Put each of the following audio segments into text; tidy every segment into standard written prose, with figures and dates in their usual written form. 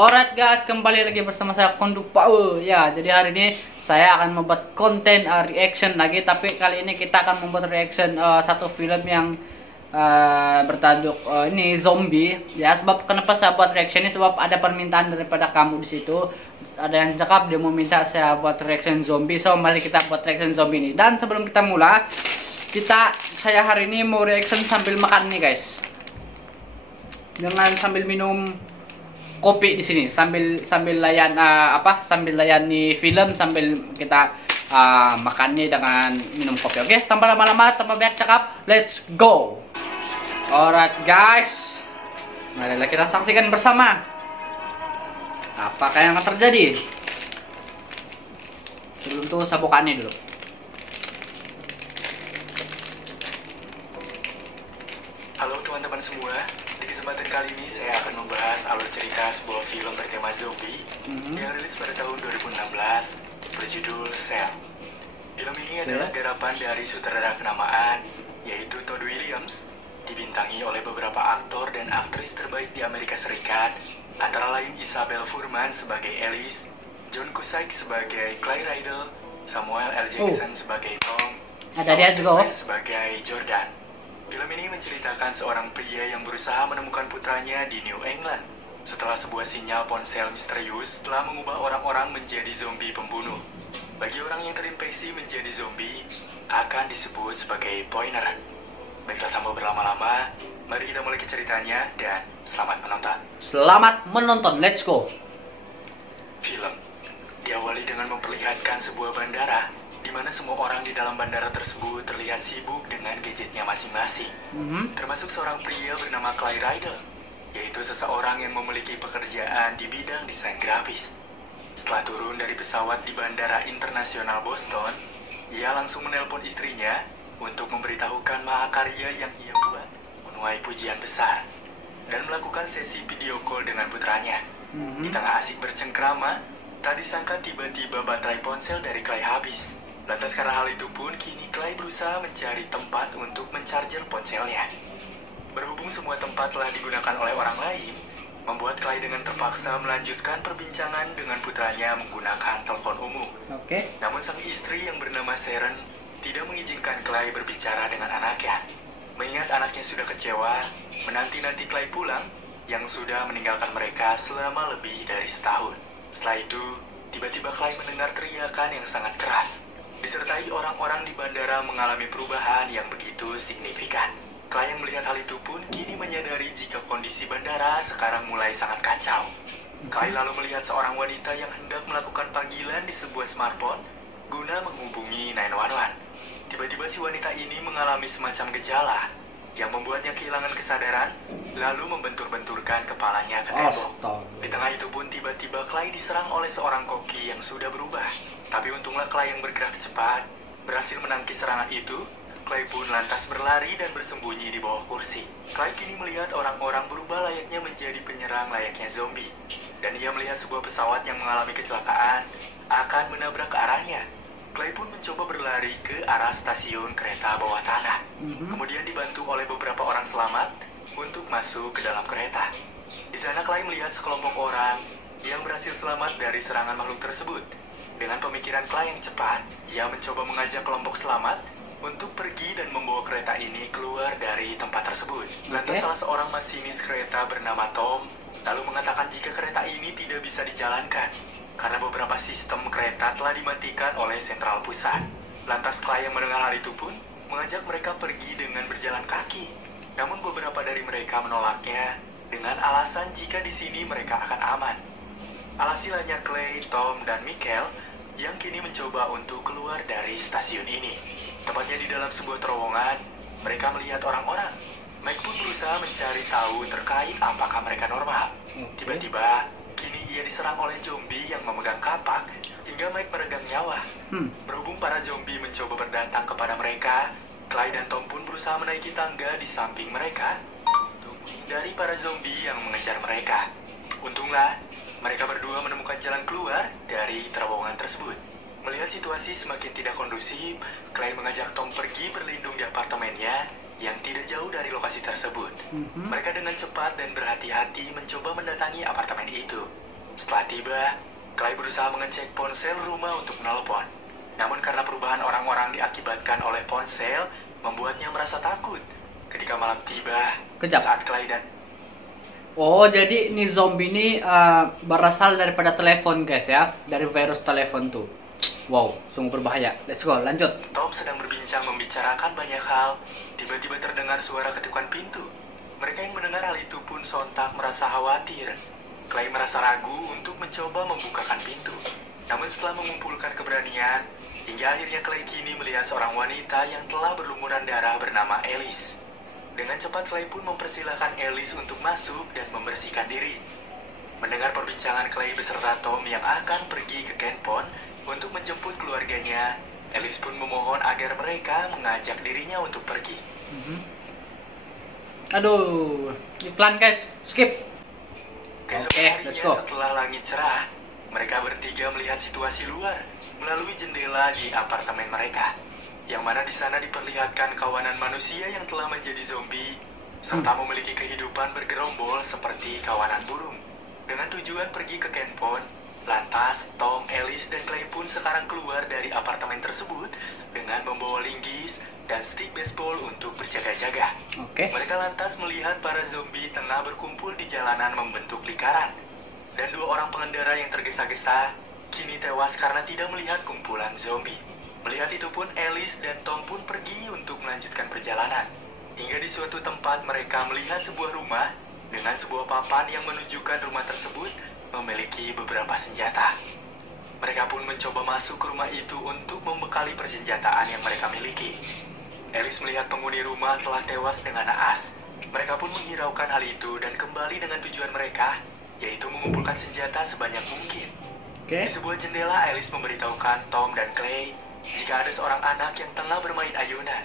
Alright guys, kembali lagi bersama saya Kondu Power. Ya, jadi hari ini saya akan membuat konten reaction lagi, tapi kali ini kita akan membuat reaction satu film yang bertajuk ini zombie. Ya, sebab kenapa saya buat reaction ini sebab ada permintaan daripada kamu di situ. Ada yang cakap dia mau minta saya buat reaction zombie. So, mari kita buat reaction zombie ini. Dan sebelum kita mulai, saya hari ini mau reaction sambil makan nih guys. Dengan sambil minum kopi di sini sambil layan sambil layani film sambil kita makan nih dengan minum kopi. Oke, tanpa lama-lama, tanpa banyak cakap, let's go. Alright guys, marilah kita saksikan bersama apakah yang akan terjadi. Sebelum itu saya buka ini dulu. Halo teman-teman semua, di kesempatan kali ini saya akan membahas alur cerita sebuah film bertema zombie yang rilis pada tahun 2016 berjudul Cell. Film ini adalah garapan dari sutradara kenamaan yaitu Todd Williams, dibintangi oleh beberapa aktor dan aktris terbaik di Amerika Serikat, antara lain Isabelle Fuhrman sebagai Alice, John Cusack sebagai Clay Riddle, Samuel L. Jackson sebagai Tom, Ada dia juga sebagai Jordan. Film ini menceritakan seorang pria yang berusaha menemukan putranya di New England setelah sebuah sinyal ponsel misterius telah mengubah orang-orang menjadi zombie pembunuh. Bagi orang yang terinfeksi menjadi zombie akan disebut sebagai poiner. Baiklah, tanpa berlama-lama, mari kita mulai ke ceritanya dan selamat menonton. Selamat menonton, let's go. Film diawali dengan memperlihatkan sebuah bandara di mana semua orang di dalam bandara tersebut terlihat sibuk dengan gadgetnya masing-masing. Termasuk seorang pria bernama Clay Riddle, yaitu seseorang yang memiliki pekerjaan di bidang desain grafis. Setelah turun dari pesawat di Bandara Internasional Boston, ia langsung menelpon istrinya untuk memberitahukan mahakarya yang ia buat menuai pujian besar dan melakukan sesi video call dengan putranya. Di tengah asik bercengkrama, tak disangka tiba-tiba baterai ponsel dari Clay habis. Lantas karena hal itu pun, kini Clay berusaha mencari tempat untuk mencarger ponselnya. Berhubung semua tempat telah digunakan oleh orang lain, membuat Clay dengan terpaksa melanjutkan perbincangan dengan putranya menggunakan telepon umum. Namun sang istri yang bernama Sharon tidak mengizinkan Clay berbicara dengan anaknya. Mengingat anaknya sudah kecewa, menanti-nanti Clay pulang yang sudah meninggalkan mereka selama lebih dari setahun. Setelah itu, tiba-tiba Clay mendengar teriakan yang sangat keras. Disertai orang-orang di bandara mengalami perubahan yang begitu signifikan. Clay yang melihat hal itu pun kini menyadari jika kondisi bandara sekarang mulai sangat kacau. Clay lalu melihat seorang wanita yang hendak melakukan panggilan di sebuah smartphone guna menghubungi 911. Tiba-tiba si wanita ini mengalami semacam gejala yang membuatnya kehilangan kesadaran, lalu membentur-benturkan kepalanya ke tembok. Di tengah itu pun tiba-tiba Clay diserang oleh seorang koki yang sudah berubah. Tapi untunglah Clay yang bergerak cepat berhasil menangkis serangan itu. Clay pun lantas berlari dan bersembunyi di bawah kursi. Clay kini melihat orang-orang berubah layaknya menjadi penyerang layaknya zombie. Dan ia melihat sebuah pesawat yang mengalami kecelakaan akan menabrak ke arahnya. Clay pun mencoba berlari ke arah stasiun kereta bawah tanah. Kemudian dibantu oleh beberapa orang selamat untuk masuk ke dalam kereta. Di sana Clay melihat sekelompok orang yang berhasil selamat dari serangan makhluk tersebut. Dengan pemikiran Clay yang cepat, ia mencoba mengajak kelompok selamat untuk pergi dan membawa kereta ini keluar dari tempat tersebut. Lantas salah seorang masinis kereta bernama Tom lalu mengatakan jika kereta ini tidak bisa dijalankan karena beberapa sistem kereta telah dimatikan oleh sentral pusat. Lantas Clay yang mendengar hal itu pun mengajak mereka pergi dengan berjalan kaki. Namun beberapa dari mereka menolaknya dengan alasan jika di sini mereka akan aman. Alhasil hanya Clay, Tom, dan Michael yang kini mencoba untuk keluar dari stasiun ini. Tepatnya di dalam sebuah terowongan, mereka melihat orang-orang. Mike pun berusaha mencari tahu terkait apakah mereka normal. Tiba-tiba, kini ia diserang oleh zombie yang memegang kapak hingga Mike meregang nyawa. Berhubung para zombie mencoba berdatang kepada mereka, Clay dan Tom pun berusaha menaiki tangga di samping mereka untuk menghindari para zombie yang mengejar mereka. Untunglah, mereka berdua menemukan jalan keluar dari terowongan tersebut. Melihat situasi semakin tidak kondusif, Clay mengajak Tom pergi berlindung di apartemennya yang tidak jauh dari lokasi tersebut. Mereka dengan cepat dan berhati-hati mencoba mendatangi apartemen itu. Setelah tiba, Clay berusaha mengecek ponsel rumah untuk menelpon. Namun karena perubahan orang-orang diakibatkan oleh ponsel, membuatnya merasa takut. Ketika malam tiba, Kejap. saat Clay dan... Oh, jadi ini zombie ini berasal daripada telepon guys ya, dari virus telepon tuh. Wow, sungguh berbahaya. Let's go, lanjut. Tom sedang berbincang membicarakan banyak hal. Tiba-tiba terdengar suara ketukan pintu. Mereka yang mendengar hal itu pun sontak merasa khawatir. Clay merasa ragu untuk mencoba membukakan pintu. Namun setelah mengumpulkan keberanian, hingga akhirnya Clay kini melihat seorang wanita yang telah berlumuran darah bernama Alice. Dengan cepat Clay pun mempersilahkan Alice untuk masuk dan membersihkan diri. Mendengar perbincangan Clay beserta Tom yang akan pergi ke Kenpon untuk menjemput keluarganya, Alice pun memohon agar mereka mengajak dirinya untuk pergi. Aduh, iklan guys, skip. Keesokan Oke, let's go. setelah langit cerah, mereka bertiga melihat situasi luar melalui jendela di apartemen mereka, yang mana di sana diperlihatkan kawanan manusia yang telah menjadi zombie serta memiliki kehidupan bergerombol seperti kawanan burung. Dengan tujuan pergi ke Kenpon, lantas Tom, Alice, dan Clay pun sekarang keluar dari apartemen tersebut dengan membawa linggis dan stick baseball untuk berjaga-jaga. Oke. Mereka lantas melihat para zombie tengah berkumpul di jalanan membentuk lingkaran. Dan dua orang pengendara yang tergesa-gesa kini tewas karena tidak melihat kumpulan zombie. Melihat itu pun Alice dan Tom pun pergi untuk melanjutkan perjalanan. Hingga di suatu tempat mereka melihat sebuah rumah dengan sebuah papan yang menunjukkan rumah tersebut memiliki beberapa senjata. Mereka pun mencoba masuk ke rumah itu untuk membekali persenjataan yang mereka miliki. Alice melihat penghuni rumah telah tewas dengan naas. Mereka pun menghiraukan hal itu dan kembali dengan tujuan mereka, yaitu mengumpulkan senjata sebanyak mungkin. Di sebuah jendela, Alice memberitahukan Tom dan Clay jika ada seorang anak yang tengah bermain ayunan.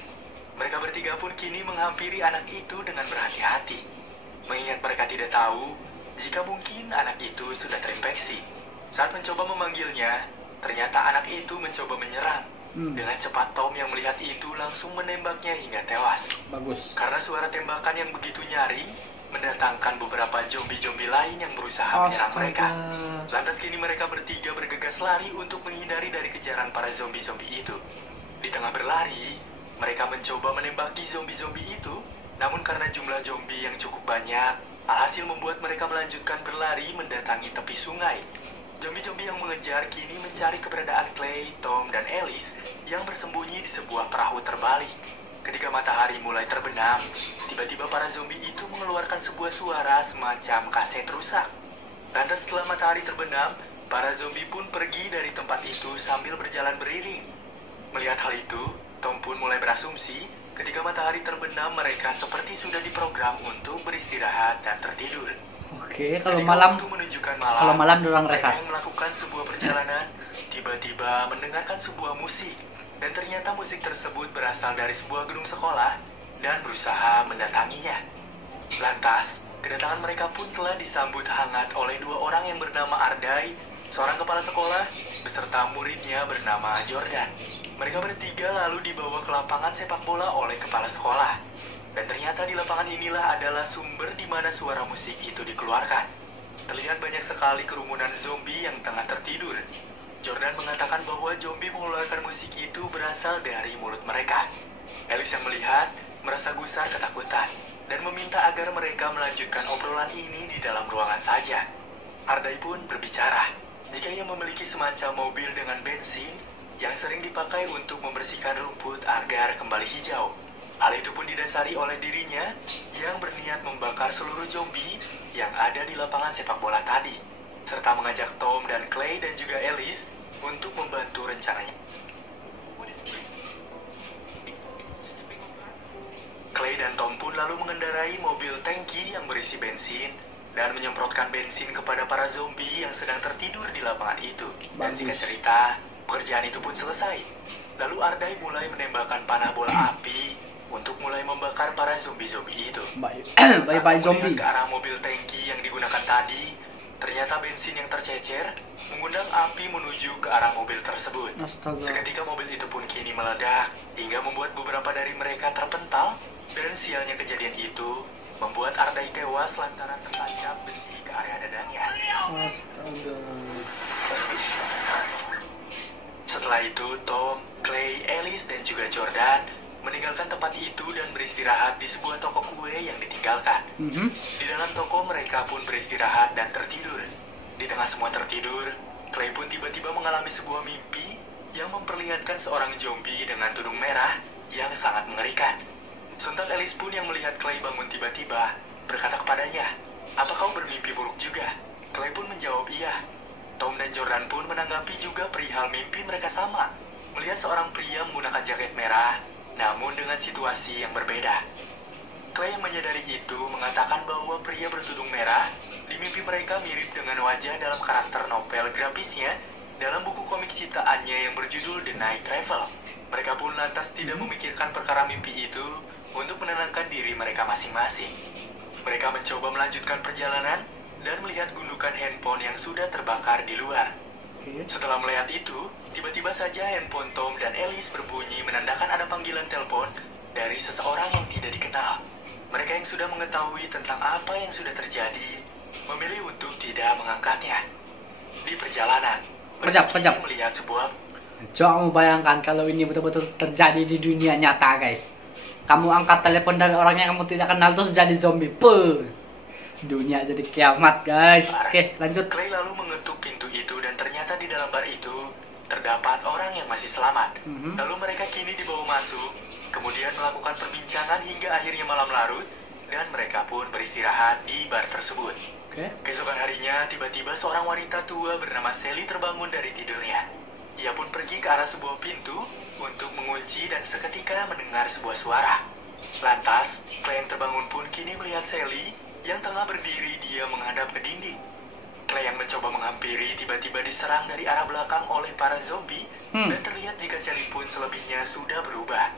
Mereka bertiga pun kini menghampiri anak itu dengan berhati-hati, mengingat mereka tidak tahu jika mungkin anak itu sudah terinfeksi. Saat mencoba memanggilnya, ternyata anak itu mencoba menyerang. Dengan cepat Tom yang melihat itu langsung menembaknya hingga tewas. Bagus. Karena suara tembakan yang begitu nyaring mendatangkan beberapa zombie-zombie lain yang berusaha menyerang mereka. Lantas kini mereka bertiga bergegas lari untuk menghindari dari kejaran para zombie-zombie itu. Di tengah berlari, mereka mencoba menembaki zombie-zombie itu, namun karena jumlah zombie yang cukup banyak, alhasil membuat mereka melanjutkan berlari mendatangi tepi sungai. Zombie-zombie yang mengejar kini mencari keberadaan Clay, Tom, dan Alice yang bersembunyi di sebuah perahu terbalik. Ketika matahari mulai terbenam, tiba-tiba para zombie itu mengeluarkan sebuah suara semacam kaset rusak. Lantas setelah matahari terbenam, para zombie pun pergi dari tempat itu sambil berjalan beriring. Melihat hal itu, Tom pun mulai berasumsi ketika matahari terbenam mereka seperti sudah diprogram untuk beristirahat dan tertidur. Oke, kalau malam dorang mereka rehat. yang melakukan sebuah perjalanan tiba-tiba mendengarkan sebuah musik, dan ternyata musik tersebut berasal dari sebuah gedung sekolah dan berusaha mendatanginya. Lantas, kedatangan mereka pun telah disambut hangat oleh dua orang yang bernama Ardai, seorang kepala sekolah, beserta muridnya bernama Jordan. Mereka bertiga lalu dibawa ke lapangan sepak bola oleh kepala sekolah. Dan ternyata di lapangan inilah adalah sumber di mana suara musik itu dikeluarkan. Terlihat banyak sekali kerumunan zombie yang tengah tertidur. Jordan mengatakan bahwa zombie mengeluarkan musik itu berasal dari mulut mereka. Alice yang melihat merasa gusar ketakutan dan meminta agar mereka melanjutkan obrolan ini di dalam ruangan saja. Ardai pun berbicara jika ia memiliki semacam mobil dengan bensin yang sering dipakai untuk membersihkan rumput agar kembali hijau. Hal itu pun didasari oleh dirinya yang berniat membakar seluruh zombie yang ada di lapangan sepak bola tadi, serta mengajak Tom dan Clay dan juga Alice untuk membantu rencananya. Clay dan Tom pun lalu mengendarai mobil tangki yang berisi bensin dan menyemprotkan bensin kepada para zombie yang sedang tertidur di lapangan itu. Dan singkat cerita, pekerjaan itu pun selesai. Lalu Ardai mulai menembakkan panah bola api untuk mulai membakar para zombie-zombie itu. Bye-bye zombie. Ke arah mobil tangki yang digunakan tadi, ternyata bensin yang tercecer mengundang api menuju ke arah mobil tersebut. Astaga. Seketika mobil itu pun kini meledak hingga membuat beberapa dari mereka terpental, dan sialnya kejadian itu membuat Ardai tewas lantaran tertancap besi ke area dadanya. Astaga. Setelah itu, Tom, Clay, Alice, dan juga Jordan meninggalkan tempat itu dan beristirahat di sebuah toko kue yang ditinggalkan. Di dalam toko mereka pun beristirahat dan tertidur. Di tengah semua tertidur, Clay pun tiba-tiba mengalami sebuah mimpi yang memperlihatkan seorang zombie dengan tudung merah yang sangat mengerikan. Sontak Alice pun yang melihat Clay bangun tiba-tiba berkata kepadanya, "Apa kau bermimpi buruk juga?" Clay pun menjawab iya. Tom dan Jordan pun menanggapi juga perihal mimpi mereka sama, melihat seorang pria menggunakan jaket merah, namun dengan situasi yang berbeda. Clay yang menyadari itu mengatakan bahwa pria bertudung merah di mimpi mereka mirip dengan wajah dalam karakter novel grafisnya dalam buku komik ciptaannya yang berjudul The Night Travel. Mereka pun lantas tidak memikirkan perkara mimpi itu untuk menenangkan diri mereka masing-masing. Mereka mencoba melanjutkan perjalanan dan melihat gundukan handphone yang sudah terbakar di luar. Setelah melihat itu, tiba-tiba saja handphone Tom dan Alice berbunyi menandakan ada panggilan telepon dari seseorang yang tidak dikenal. Mereka yang sudah mengetahui tentang apa yang sudah terjadi, memilih untuk tidak mengangkatnya. Di perjalanan, mereka melihat sebuah... Coba bayangkan kalau ini betul-betul terjadi di dunia nyata, guys. Kamu angkat telepon dari orang yang kamu tidak kenal terus jadi zombie. Dunia jadi kiamat, guys. Oke, lanjut. Clay lalu mengetuk pintu itu dan ternyata di dalam bar itu terdapat orang yang masih selamat. Lalu mereka kini dibawa masuk, kemudian melakukan perbincangan hingga akhirnya malam larut dan mereka pun beristirahat di bar tersebut. Keesokan harinya, tiba-tiba seorang wanita tua bernama Sally terbangun dari tidurnya. Ia pun pergi ke arah sebuah pintu untuk mengunci dan seketika mendengar sebuah suara. Lantas, Clay yang terbangun pun kini melihat Sally yang tengah berdiri dia menghadap ke dinding. Clay yang mencoba menghampiri tiba-tiba diserang dari arah belakang oleh para zombie dan terlihat jika Sally pun selebihnya sudah berubah.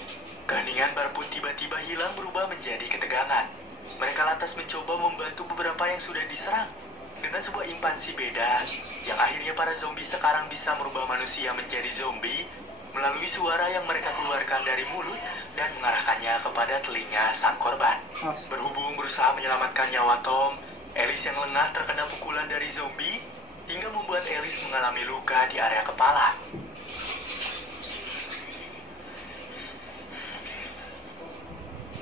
Keheningan bar pun tiba-tiba hilang berubah menjadi ketegangan. Mereka lantas mencoba membantu beberapa yang sudah diserang. Dengan sebuah impansi beda, yang akhirnya para zombie sekarang bisa merubah manusia menjadi zombie melalui suara yang mereka keluarkan dari mulut dan mengarahkannya kepada telinga sang korban. Berhubung berusaha menyelamatkan nyawa Tom, Alice yang lengah terkena pukulan dari zombie hingga membuat Alice mengalami luka di area kepala.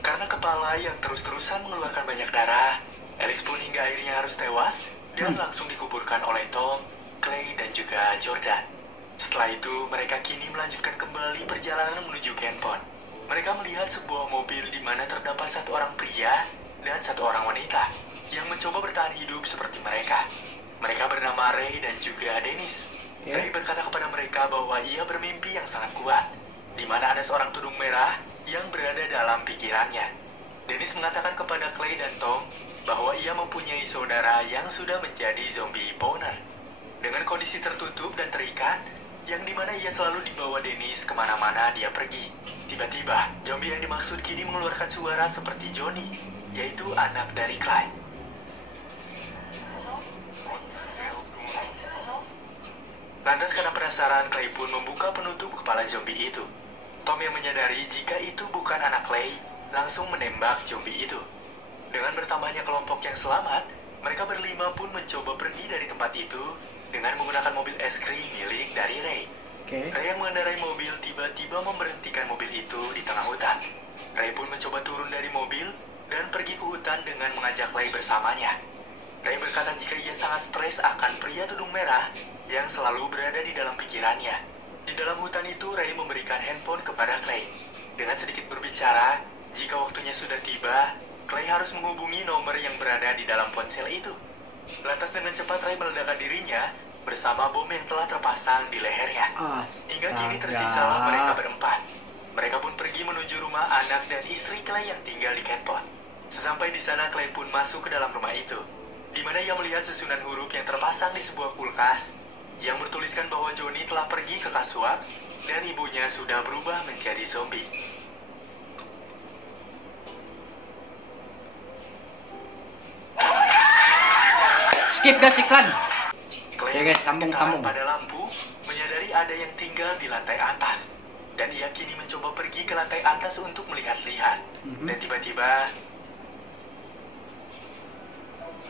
Karena kepala yang terus-terusan mengeluarkan banyak darah, Alice pun hingga akhirnya harus tewas dan langsung dikuburkan oleh Tom, Clay, dan juga Jordan. Setelah itu, mereka kini melanjutkan kembali perjalanan menuju Kenpon. Mereka melihat sebuah mobil di mana terdapat satu orang pria dan satu orang wanita yang mencoba bertahan hidup seperti mereka. Mereka bernama Ray dan juga Dennis. Ray berkata kepada mereka bahwa ia bermimpi yang sangat kuat, di mana ada seorang tudung merah yang berada dalam pikirannya. Dennis mengatakan kepada Clay dan Tom bahwa ia mempunyai saudara yang sudah menjadi zombie boner. Dengan kondisi tertutup dan terikat, yang dimana ia selalu dibawa Dennis kemana-mana dia pergi. Tiba-tiba, zombie yang dimaksud kini mengeluarkan suara seperti Johnny, yaitu anak dari Clay. Lantas karena penasaran, Clay pun membuka penutup kepala zombie itu. Tom yang menyadari jika itu bukan anak Clay, langsung menembak zombie itu. Dengan bertambahnya kelompok yang selamat, mereka berlima pun mencoba pergi dari tempat itu dengan menggunakan mobil es krim milik dari Ray. Ray yang mengendarai mobil tiba-tiba memberhentikan mobil itu di tengah hutan. Ray pun mencoba turun dari mobil dan pergi ke hutan dengan mengajak Clay bersamanya. Ray berkata jika ia sangat stres akan pria tudung merah yang selalu berada di dalam pikirannya. Di dalam hutan itu, Ray memberikan handphone kepada Clay. Dengan sedikit berbicara, jika waktunya sudah tiba, Clay harus menghubungi nomor yang berada di dalam ponsel itu. Lantas dengan cepat Ray meledakkan dirinya bersama bom yang telah terpasang di lehernya. Hingga kini tersisalah mereka berempat. Mereka pun pergi menuju rumah anak dan istri Clay yang tinggal di Kenpon. Sesampai di sana, Clay pun masuk ke dalam rumah itu, di mana ia melihat susunan huruf yang terpasang di sebuah kulkas yang bertuliskan bahwa Johnny telah pergi ke Kasuak dan ibunya sudah berubah menjadi zombie. Skip guys iklan. Oke guys, sambung. Pada lampu, menyadari ada yang tinggal di lantai atas. Dan ia kini mencoba pergi ke lantai atas untuk melihat-lihat. Dan tiba-tiba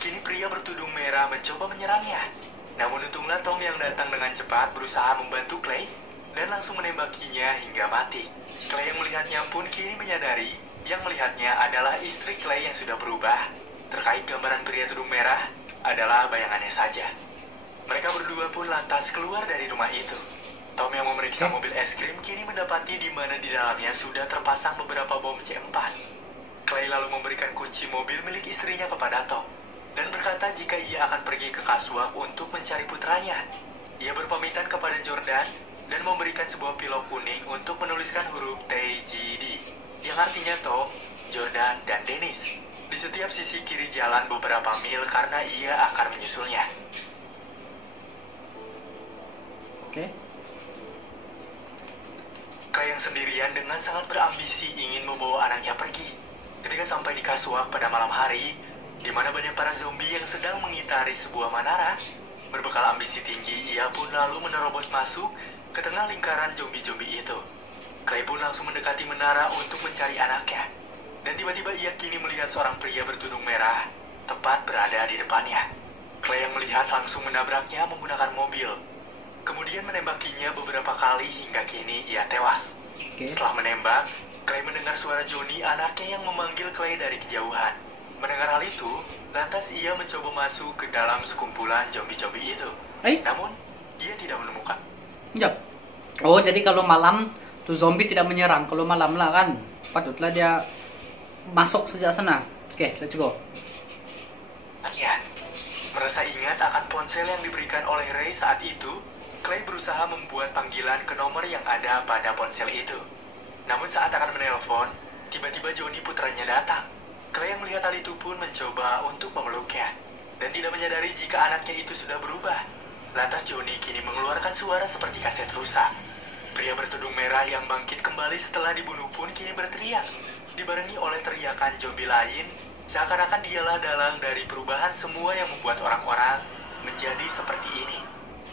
kini pria bertudung merah mencoba menyerangnya. Namun untunglah Tom yang datang dengan cepat berusaha membantu Clay dan langsung menembakinya hingga mati. Clay yang melihatnya pun kini menyadari yang melihatnya adalah istri Clay yang sudah berubah. Terkait gambaran pria tudung merah adalah bayangannya saja. Mereka berdua pun lantas keluar dari rumah itu. Tom yang memeriksa mobil es krim kini mendapati di mana di dalamnya sudah terpasang beberapa bom C4. Clay lalu memberikan kunci mobil milik istrinya kepada Tom dan berkata jika ia akan pergi ke Kaswak untuk mencari putranya. Ia berpamitan kepada Jordan dan memberikan sebuah pilok kuning untuk menuliskan huruf TGD, yang artinya Tom, Jordan, dan Dennis di setiap sisi kiri jalan beberapa mil karena ia akan menyusulnya. Oke. Clay yang sendirian dengan sangat berambisi ingin membawa anaknya pergi. Ketika sampai di Kaswak pada malam hari, di mana banyak para zombie yang sedang mengitari sebuah menara, berbekal ambisi tinggi, ia pun lalu menerobos masuk ke tengah lingkaran zombie-zombie itu. Clay pun langsung mendekati menara untuk mencari anaknya. Dan tiba-tiba ia kini melihat seorang pria bertudung merah tepat berada di depannya. Clay yang melihat langsung menabraknya menggunakan mobil. Kemudian menembakinya beberapa kali hingga kini ia tewas. Setelah menembak, Clay mendengar suara Johnny, anaknya yang memanggil Clay dari kejauhan. Mendengar hal itu, lantas ia mencoba masuk ke dalam sekumpulan zombie-zombie itu. Namun, ia tidak menemukan. Ya. Oh, jadi kalau malam tuh zombie tidak menyerang. Kalau malam lah kan, patutlah dia masuk sejak sana. Oke, let's go. Iya. Merasa ingat akan ponsel yang diberikan oleh Ray saat itu, Clay berusaha membuat panggilan ke nomor yang ada pada ponsel itu. Namun saat akan menelpon, tiba-tiba Johnny putranya datang. Clay yang melihat hal itu pun mencoba untuk memeluknya dan tidak menyadari jika anaknya itu sudah berubah. Lantas Johnny kini mengeluarkan suara seperti kaset rusak. Pria bertudung merah yang bangkit kembali setelah dibunuh pun kini berteriak, dibarengi oleh teriakan zombie lain, seakan-akan dialah dalang dari perubahan semua yang membuat orang-orang menjadi seperti ini.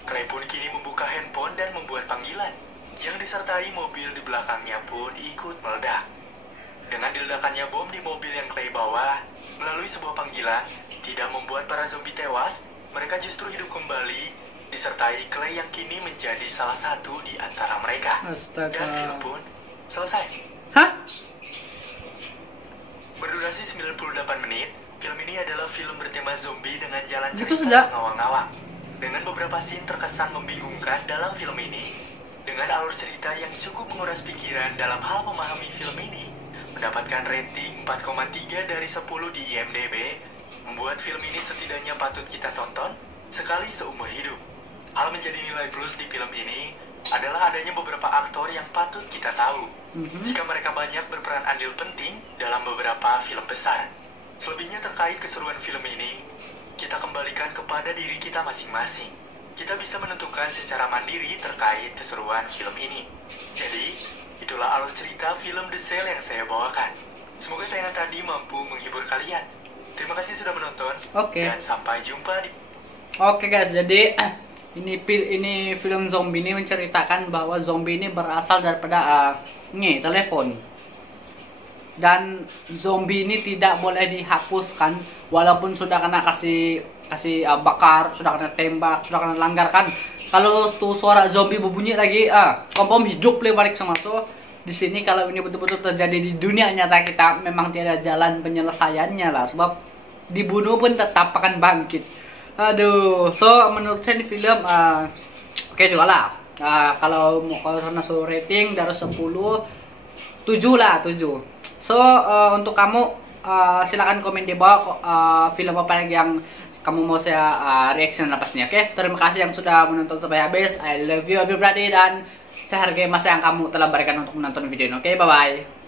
Clay pun kini membuka handphone dan membuat panggilan, yang disertai mobil di belakangnya pun ikut meledak. Dengan diledakannya bom di mobil yang Clay bawa, melalui sebuah panggilan, tidak membuat para zombie tewas, mereka justru hidup kembali, disertai Clay yang kini menjadi salah satu di antara mereka. Astaga. Dan film pun selesai. Hah? Berdurasi 98 menit, film ini adalah film bertema zombie dengan jalan Itu cerita sejak ngawang-ngawang. Dengan beberapa scene terkesan membingungkan dalam film ini, dengan alur cerita yang cukup menguras pikiran dalam hal memahami film ini, mendapatkan rating 4,3 dari 10 di IMDb, membuat film ini setidaknya patut kita tonton sekali seumur hidup. Hal menjadi nilai plus di film ini adalah adanya beberapa aktor yang patut kita tahu, jika mereka banyak berperan andil penting dalam beberapa film besar. Selebihnya terkait keseruan film ini, kita kembalikan kepada diri kita masing-masing. Kita bisa menentukan secara mandiri terkait keseruan film ini. Jadi, itulah alur cerita film The Cell yang saya bawakan. Semoga tayangan tadi mampu menghibur kalian. Terima kasih sudah menonton. Dan sampai jumpa di... Oke guys, jadi ini film zombie ini menceritakan bahwa zombie ini berasal daripada telepon. Dan zombie ini tidak boleh dihapuskan walaupun sudah kena kasih bakar, sudah kena tembak, sudah kena langgar kan. Kalau tuh suara zombie berbunyi lagi, kompom hidup balik sama. So di sini kalau ini betul-betul terjadi di dunia nyata kita, memang tidak ada jalan penyelesaiannya lah, sebab dibunuh pun tetap akan bangkit. Aduh, so menurut saya ini film oke juga lah. Kalau suruh rating dari 10, 7 lah, 7. So untuk kamu silakan komen di bawah film apa lagi yang kamu mau saya reaction lepasnya. Oke, terima kasih yang sudah menonton sampai habis. I love you everybody dan saya hargai masa yang kamu telah berikan untuk menonton video ini. Oke, bye bye.